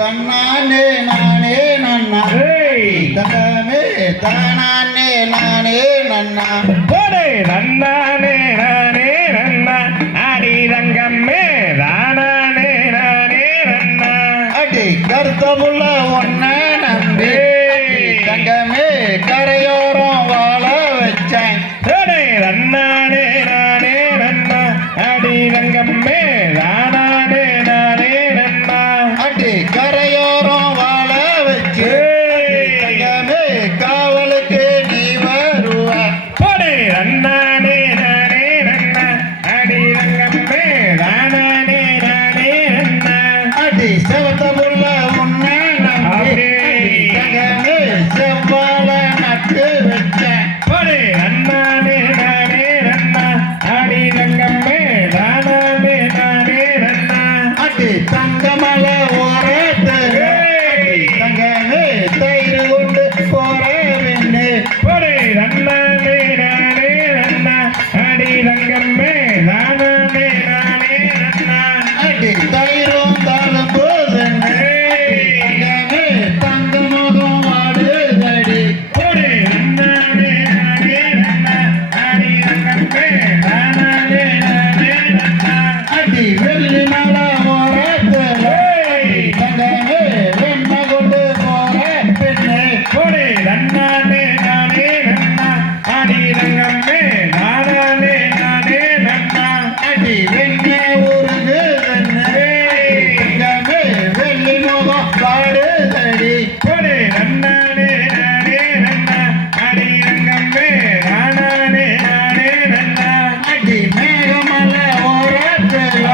தன்னானே நானே நன்னா தங்கமே தானானே நானே நன்னா போடே நன்னானே நானே நன்னா அடி தங்கம்மே தானானே நானே நன்னா அடி கருத்தமுள்ள ஒன்ன நம்பி தங்கமே கரையோரம் வாழ வச்சேன் போடே நன்னானே நானே நன்னா அடி தங்கம்மே தானானே நானே நன்னா அடி கரையோரம் வாழ வச்சு தங்கமே காவலுக்கு நீ வருவ போடே நன்னானே நானே நன்னா அடி தங்கம்மே தானானே நானே நன்னா அடி செவத்தமுள்ள உன்ன நம்பி தங்கமே செவ்வாழ நட்டு வச்சேன் போடே நன்னானே நானே நன்னா அடி தங்கம்மே தானானே நானே நன்னா அடி தங்கமல ஓரத்துல தங்கமே தயிர் கொண்டு போற வெண்ணு போடே நன்னானே நானே நன்னா அடி தங்கம்மே தானானே நானே நன்னா அடி தயிரும் தாளும் போதுன்னு தங்கமே தங்க முகம் ஆடுதடி போடே நன்னானே நானே நன்னா அடி தங்கம்மே தானானே நானே நன்னா அடி வெள்ளி மல ஓரத்துல தங்கமே வெண்ண கொண்டு போற பெண்ணு போடே நன்னானே நானே நன்னா அடி தங்கம்மே தானானே நானே நன்னா அடி வெண்ண உருகுதன்னு தங்கமே வெள்ளி முகம் ஆடுதடி போடே நன்னானே நானே நன்னா அடி தங்கம்மே தானானே நானே நன்னா அடி மேகமல ஓரத்துல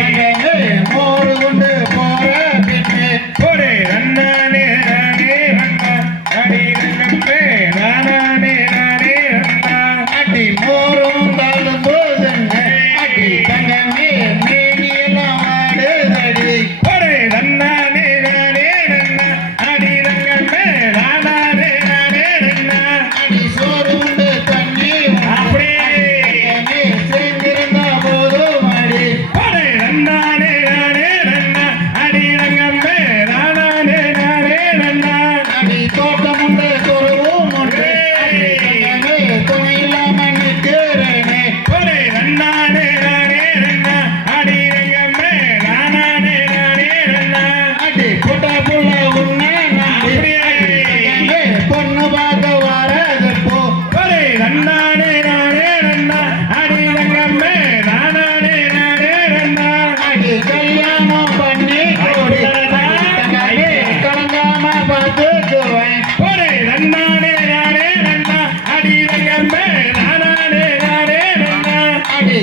தங்கமே மோரு கொண்டு போற பெண்ணு போடே நன்னானே நானே நன்னா அடி தங்கம்மே தானானே நானே நன்னா அடி மோரும் தாளும் போதுன்னு அடி தங்கமே மேனியெல்லாம் ஆடுதடி போடே நன்னானே நானே நன்னா அடி தங்கம்மே தானானே நானே நன்னா அடி சோறு உண்டு தண்ணி அப்படியே தங்கமே சேர்ந்திருந்தா போதும் அடி போடே நன்னானே நானே நன்னா அடி தங்கம்மே தானானே நானே நன்னா அடி தோட்டம் உண்டு துறவும் உண்டு அடி தங்கமே துணை இல்லாம நிற்கிறேனே போடே நன்னானே நானே நன்னா அடி தங்கம்மே தானானே நானே நன்னா அடி புட்ட புள்ள உன்னை நம்பி தங்கமே பொண்ணு பார்க்க வரது போ போடே நன்னானே நானே நன்னா அடி தங்கம்மே தானானே நானே நன்னா அடி கல்யாணம் பண்ணி கோடி தங்கமே கலங்காம பார்த்துக்குவேன் போடே நன்னானே நானே நன்னா அடி தங்கம்மே தானானே நானே நன்னா அடி